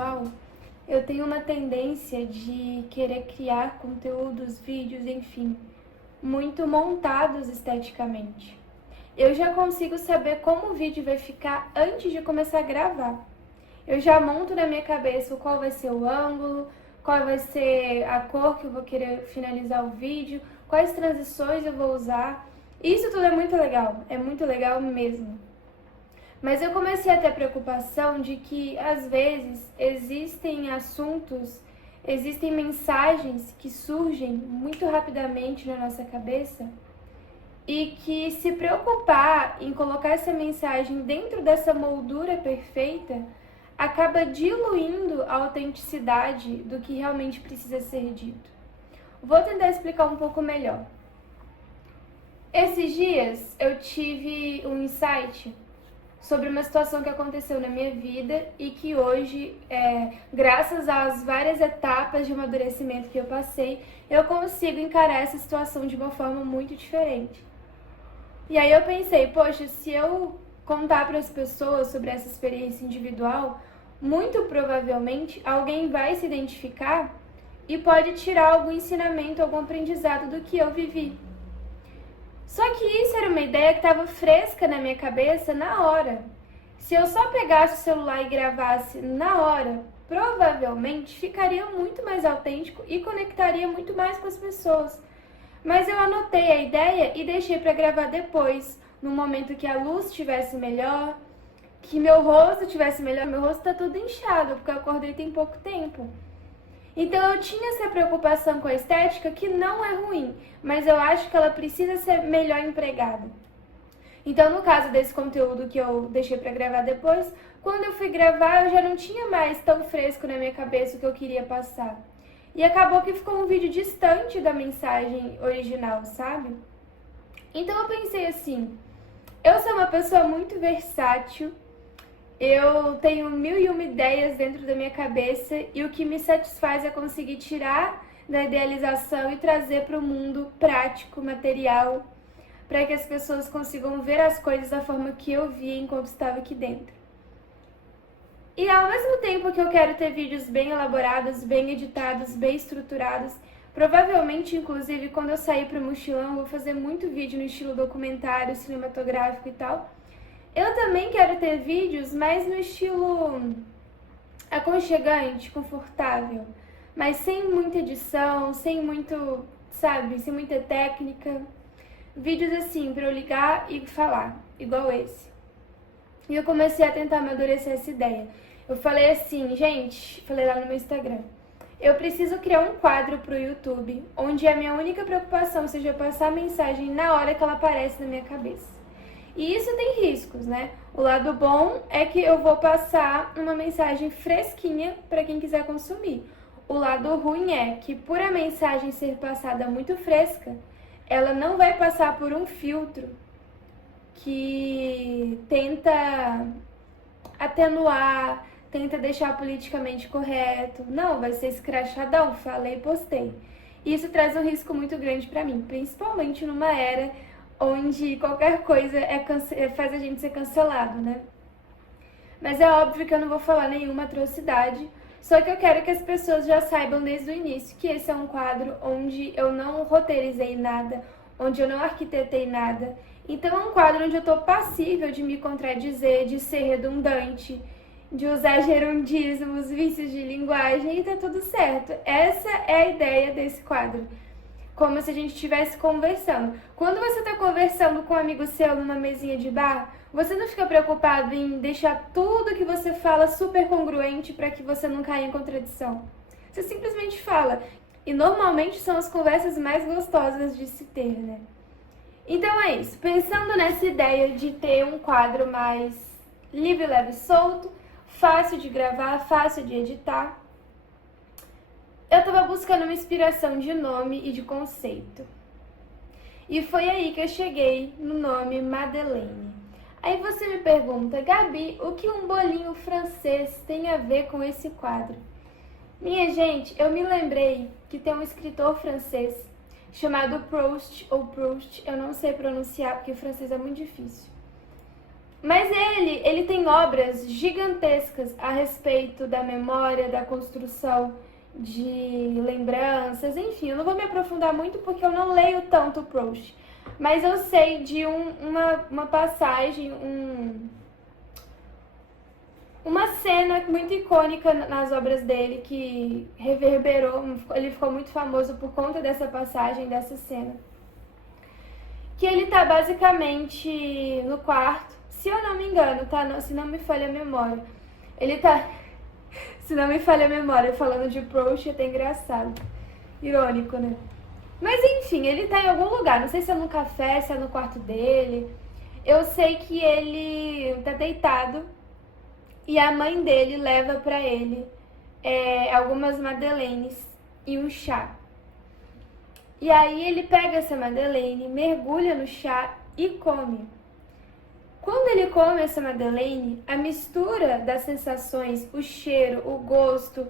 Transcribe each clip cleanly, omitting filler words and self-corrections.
audiovisual, eu tenho uma tendência de querer criar conteúdos, vídeos, enfim, muito montados esteticamente. Eu já consigo saber como o vídeo vai ficar antes de começar a gravar. Eu já monto na minha cabeça qual vai ser o ângulo, qual vai ser a cor que eu vou querer finalizar o vídeo, quais transições eu vou usar. Isso tudo é muito legal mesmo. Mas eu comecei a ter preocupação de que, às vezes, existem assuntos, existem mensagens que surgem muito rapidamente na nossa cabeça e que se preocupar em colocar essa mensagem dentro dessa moldura perfeita acaba diluindo a autenticidade do que realmente precisa ser dito. Vou tentar explicar um pouco melhor. Esses dias eu tive um insight sobre uma situação que aconteceu na minha vida e que hoje, graças às várias etapas de amadurecimento que eu passei, eu consigo encarar essa situação de uma forma muito diferente. E aí eu pensei, poxa, se eu contar para as pessoas sobre essa experiência individual, muito provavelmente alguém vai se identificar e pode tirar algum ensinamento, algum aprendizado do que eu vivi. Só que isso era uma ideia que estava fresca na minha cabeça na hora. Se eu só pegasse o celular e gravasse na hora, provavelmente ficaria muito mais autêntico e conectaria muito mais com as pessoas. Mas eu anotei a ideia e deixei para gravar depois, no momento que a luz estivesse melhor, que meu rosto estivesse melhor. Meu rosto está todo inchado, porque eu acordei tem pouco tempo. Então eu tinha essa preocupação com a estética, que não é ruim, mas eu acho que ela precisa ser melhor empregada. Então, no caso desse conteúdo que eu deixei para gravar depois, quando eu fui gravar eu já não tinha mais tão fresco na minha cabeça o que eu queria passar. E acabou que ficou um vídeo distante da mensagem original, sabe? Então eu pensei assim, eu sou uma pessoa muito versátil, eu tenho 1001 ideias dentro da minha cabeça e o que me satisfaz é conseguir tirar da idealização e trazer para o mundo prático, material, para que as pessoas consigam ver as coisas da forma que eu via enquanto estava aqui dentro. E ao mesmo tempo que eu quero ter vídeos bem elaborados, bem editados, bem estruturados, provavelmente, inclusive, quando eu sair para o mochilão, eu vou fazer muito vídeo no estilo documentário, cinematográfico e tal. Eu também quero ter vídeos mais no estilo aconchegante, confortável, mas sem muita edição, sem muito, sabe, sem muita técnica. Vídeos assim, pra eu ligar e falar, igual esse. E eu comecei a tentar amadurecer essa ideia. Eu falei assim, gente, falei lá no meu Instagram, eu preciso criar um quadro pro YouTube, onde a minha única preocupação seja passar a mensagem na hora que ela aparece na minha cabeça. E isso tem riscos, né? O lado bom é que eu vou passar uma mensagem fresquinha para quem quiser consumir. O lado ruim é que, por a mensagem ser passada muito fresca, ela não vai passar por um filtro que tenta atenuar, tenta deixar politicamente correto. Não, vai ser escrachadão, falei e postei. E isso traz um risco muito grande para mim, principalmente numa era onde qualquer coisa faz a gente ser cancelado, né? Mas é óbvio que eu não vou falar nenhuma atrocidade, só que eu quero que as pessoas já saibam desde o início que esse é um quadro onde eu não roteirizei nada, onde eu não arquitetei nada. Então é um quadro onde eu tô passível de me contradizer, de ser redundante, de usar gerundismos, vícios de linguagem e tá tudo certo. Essa é a ideia desse quadro. Como se a gente estivesse conversando. Quando você está conversando com um amigo seu numa mesinha de bar, você não fica preocupado em deixar tudo que você fala super congruente para que você não caia em contradição. Você simplesmente fala. E normalmente são as conversas mais gostosas de se ter, né? Então é isso. Pensando nessa ideia de ter um quadro mais livre, leve e solto, fácil de gravar, fácil de editar, eu estava buscando uma inspiração de nome e de conceito. E foi aí que eu cheguei no nome Madeleine. Aí você me pergunta, Gabi, o que um bolinho francês tem a ver com esse quadro? Minha gente, eu me lembrei que tem um escritor francês chamado Proust, ou Proust, eu não sei pronunciar porque o francês é muito difícil. Mas ele tem obras gigantescas a respeito da memória, da construção de lembranças, enfim, eu não vou me aprofundar muito porque eu não leio tanto Proust, mas eu sei de uma passagem, uma cena muito icônica nas obras dele que reverberou, ele ficou muito famoso por conta dessa passagem, dessa cena. Que ele tá basicamente no quarto, se eu não me engano, tá? Se não me falha a memória. Ele tá, se não me falha a memória, falando de Proust, é até engraçado. Irônico, né? Mas enfim, ele tá em algum lugar, não sei se é no café, se é no quarto dele. Eu sei que ele tá deitado e a mãe dele leva pra ele algumas madeleines e um chá. E aí ele pega essa madeleine, mergulha no chá e come. Quando ele come essa madeleine, a mistura das sensações, o cheiro, o gosto,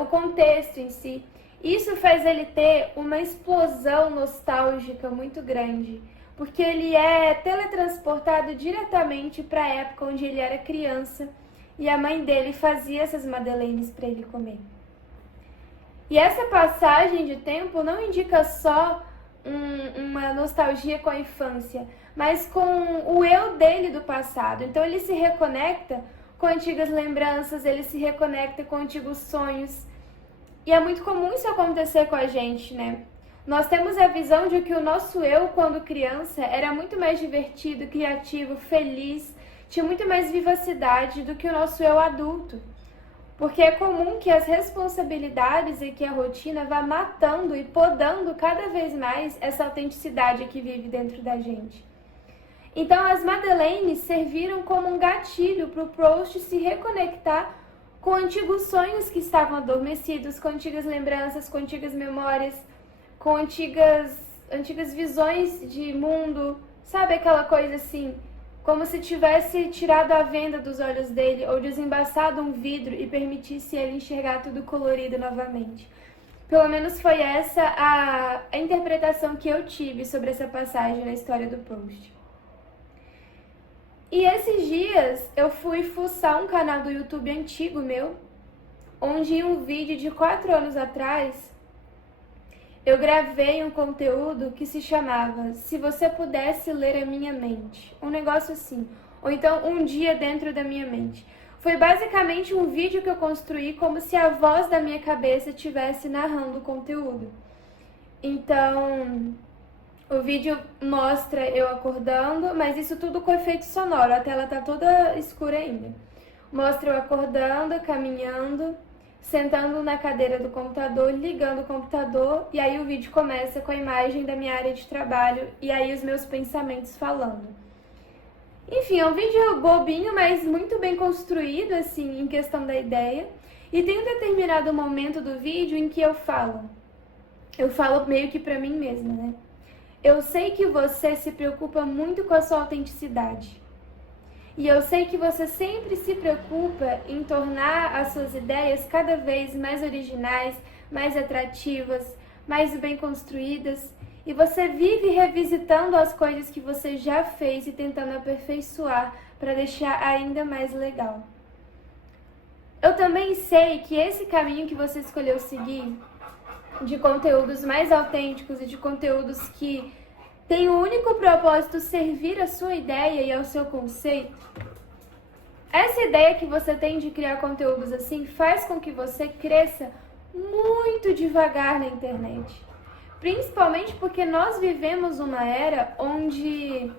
o contexto em si, isso faz ele ter uma explosão nostálgica muito grande, porque ele é teletransportado diretamente para a época onde ele era criança e a mãe dele fazia essas madeleines para ele comer. E essa passagem de tempo não indica só uma nostalgia com a infância, mas com o eu dele do passado. Então ele se reconecta com antigas lembranças, ele se reconecta com antigos sonhos. E é muito comum isso acontecer com a gente, né? Nós temos a visão de que o nosso eu, quando criança, era muito mais divertido, criativo, feliz, tinha muito mais vivacidade do que o nosso eu adulto. Porque é comum que as responsabilidades e que a rotina vá matando e podando cada vez mais essa autenticidade que vive dentro da gente. Então as madeleines serviram como um gatilho para o Proust se reconectar com antigos sonhos que estavam adormecidos, com antigas lembranças, com antigas memórias, com antigas visões de mundo, sabe aquela coisa assim, como se tivesse tirado a venda dos olhos dele ou desembaçado um vidro e permitisse ele enxergar tudo colorido novamente. Pelo menos foi essa a interpretação que eu tive sobre essa passagem na história do Proust. E esses dias eu fui fuçar um canal do YouTube antigo meu, onde em um vídeo de 4 anos atrás eu gravei um conteúdo que se chamava Se Você Pudesse Ler a Minha Mente. Um negócio assim. Ou então, Um Dia Dentro da Minha Mente. Foi basicamente um vídeo que eu construí como se a voz da minha cabeça estivesse narrando o conteúdo. Então, o vídeo mostra eu acordando, mas isso tudo com efeito sonoro. A tela tá toda escura ainda. Mostra eu acordando, caminhando, sentando na cadeira do computador, ligando o computador, e aí o vídeo começa com a imagem da minha área de trabalho e aí os meus pensamentos falando. Enfim, é um vídeo bobinho, mas muito bem construído, assim, em questão da ideia. E tem um determinado momento do vídeo em que eu falo meio que pra mim mesma, né? Eu sei que você se preocupa muito com a sua autenticidade. E eu sei que você sempre se preocupa em tornar as suas ideias cada vez mais originais, mais atrativas, mais bem construídas. E você vive revisitando as coisas que você já fez e tentando aperfeiçoar para deixar ainda mais legal. Eu também sei que esse caminho que você escolheu seguir, de conteúdos mais autênticos e de conteúdos que tem o único propósito servir a sua ideia e ao seu conceito, essa ideia que você tem de criar conteúdos assim faz com que você cresça muito devagar na internet. Principalmente porque nós vivemos uma era onde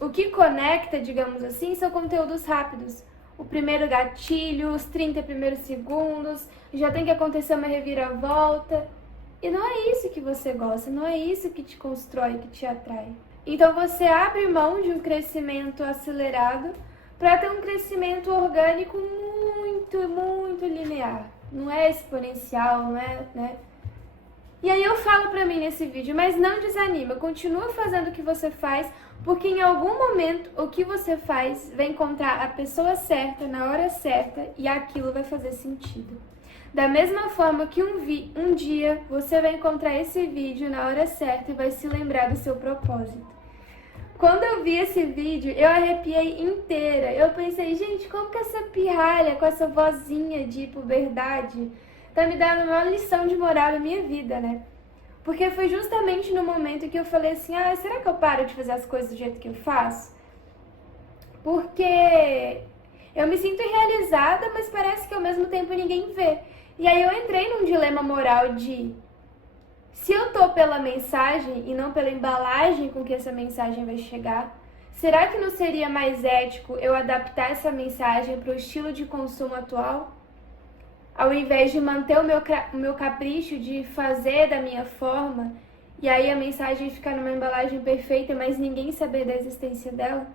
o que conecta, digamos assim, são conteúdos rápidos. O primeiro gatilho, os 30 primeiros segundos, já tem que acontecer uma reviravolta. E não é isso que você gosta, não é isso que te constrói, que te atrai. Então você abre mão de um crescimento acelerado para ter um crescimento orgânico muito, muito linear. Não é exponencial, não é, né? E aí eu falo pra mim nesse vídeo, mas não desanima, continua fazendo o que você faz, porque em algum momento o que você faz vai encontrar a pessoa certa, na hora certa, e aquilo vai fazer sentido. Da mesma forma que um dia você vai encontrar esse vídeo na hora certa e vai se lembrar do seu propósito. Quando eu vi esse vídeo, eu arrepiei inteira. Eu pensei, gente, como que essa pirralha com essa vozinha de puberdade tá me dando uma lição de moral na minha vida, né? Porque foi justamente no momento que eu falei assim, será que eu paro de fazer as coisas do jeito que eu faço? Porque eu me sinto realizada, mas parece que ao mesmo tempo ninguém vê. E aí eu entrei num dilema moral de... se eu tô pela mensagem e não pela embalagem com que essa mensagem vai chegar, será que não seria mais ético eu adaptar essa mensagem para o estilo de consumo atual? Ao invés de manter o meu capricho de fazer da minha forma, e aí a mensagem ficar numa embalagem perfeita, mas ninguém saber da existência dela?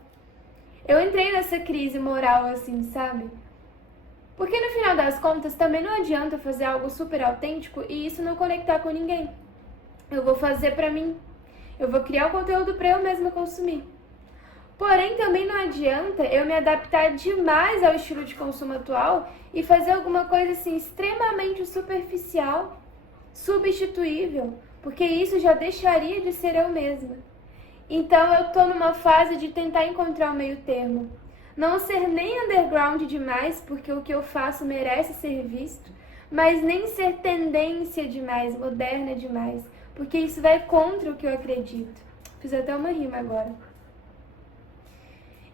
Eu entrei nessa crise moral assim, sabe? Porque no final das contas também não adianta fazer algo super autêntico e isso não conectar com ninguém. Eu vou fazer pra mim. Eu vou criar o conteúdo pra eu mesma consumir. Porém, também não adianta eu me adaptar demais ao estilo de consumo atual e fazer alguma coisa assim extremamente superficial, substituível, porque isso já deixaria de ser eu mesma. Então eu tô numa fase de tentar encontrar o meio termo. Não ser nem underground demais, porque o que eu faço merece ser visto, mas nem ser tendência demais, moderna demais, porque isso vai contra o que eu acredito. Fiz até uma rima agora.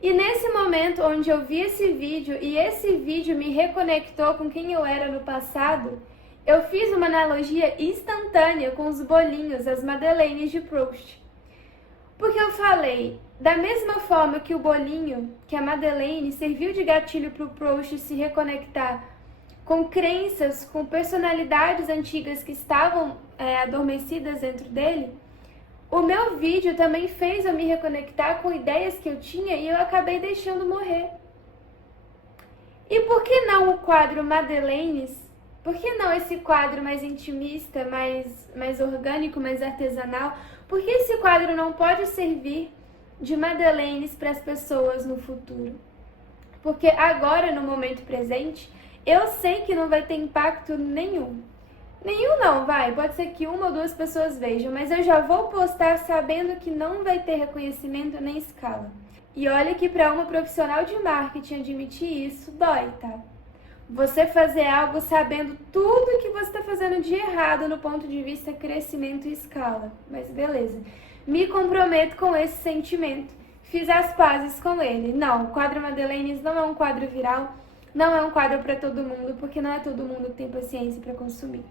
E nesse momento onde eu vi esse vídeo e esse vídeo me reconectou com quem eu era no passado, eu fiz uma analogia instantânea com os bolinhos, as madeleines de Proust. Porque eu falei, da mesma forma que o bolinho, que a Madeleine, serviu de gatilho para o Proust se reconectar com crenças, com personalidades antigas que estavam adormecidas dentro dele, o meu vídeo também fez eu me reconectar com ideias que eu tinha e eu acabei deixando morrer. E por que não o quadro Madeleines? Por que não esse quadro mais intimista, mais orgânico, mais artesanal? Por que esse quadro não pode servir de Madeleines para as pessoas no futuro? Porque agora, no momento presente, eu sei que não vai ter impacto nenhum. Nenhum não, pode ser que uma ou duas pessoas vejam, mas eu já vou postar sabendo que não vai ter reconhecimento nem escala. E olha que para uma profissional de marketing admitir isso, dói, tá? Você fazer algo sabendo tudo que você está fazendo de errado no ponto de vista crescimento e escala. Mas beleza, me comprometo com esse sentimento. Fiz as pazes com ele. Não, o quadro Madeleines não é um quadro viral, não é um quadro para todo mundo, porque não é todo mundo que tem paciência para consumir.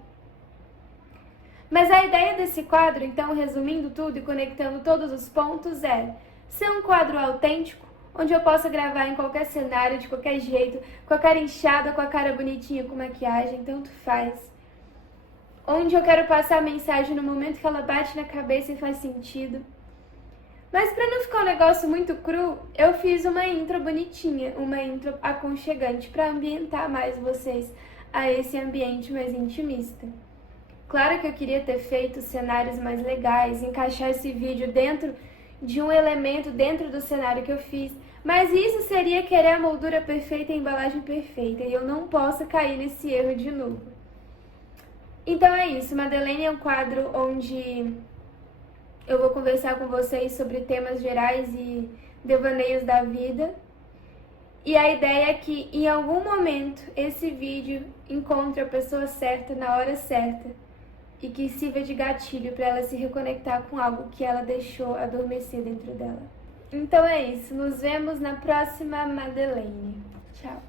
Mas a ideia desse quadro, então, resumindo tudo e conectando todos os pontos, é ser um quadro autêntico, onde eu possa gravar em qualquer cenário, de qualquer jeito, com a cara inchada, com a cara bonitinha, com maquiagem, tanto faz. Onde eu quero passar a mensagem no momento que ela bate na cabeça e faz sentido. Mas para não ficar um negócio muito cru, eu fiz uma intro bonitinha, uma intro aconchegante, para ambientar mais vocês a esse ambiente mais intimista. Claro que eu queria ter feito cenários mais legais, encaixar esse vídeo dentro de um elemento dentro do cenário que eu fiz, mas isso seria querer a moldura perfeita e a embalagem perfeita, e eu não posso cair nesse erro de novo. Então é isso, Madeleine é um quadro onde eu vou conversar com vocês sobre temas gerais e devaneios da vida, e a ideia é que em algum momento esse vídeo encontre a pessoa certa na hora certa, e que sirva de gatilho para ela se reconectar com algo que ela deixou adormecer dentro dela. Então é isso, nos vemos na próxima Madeleine. Tchau!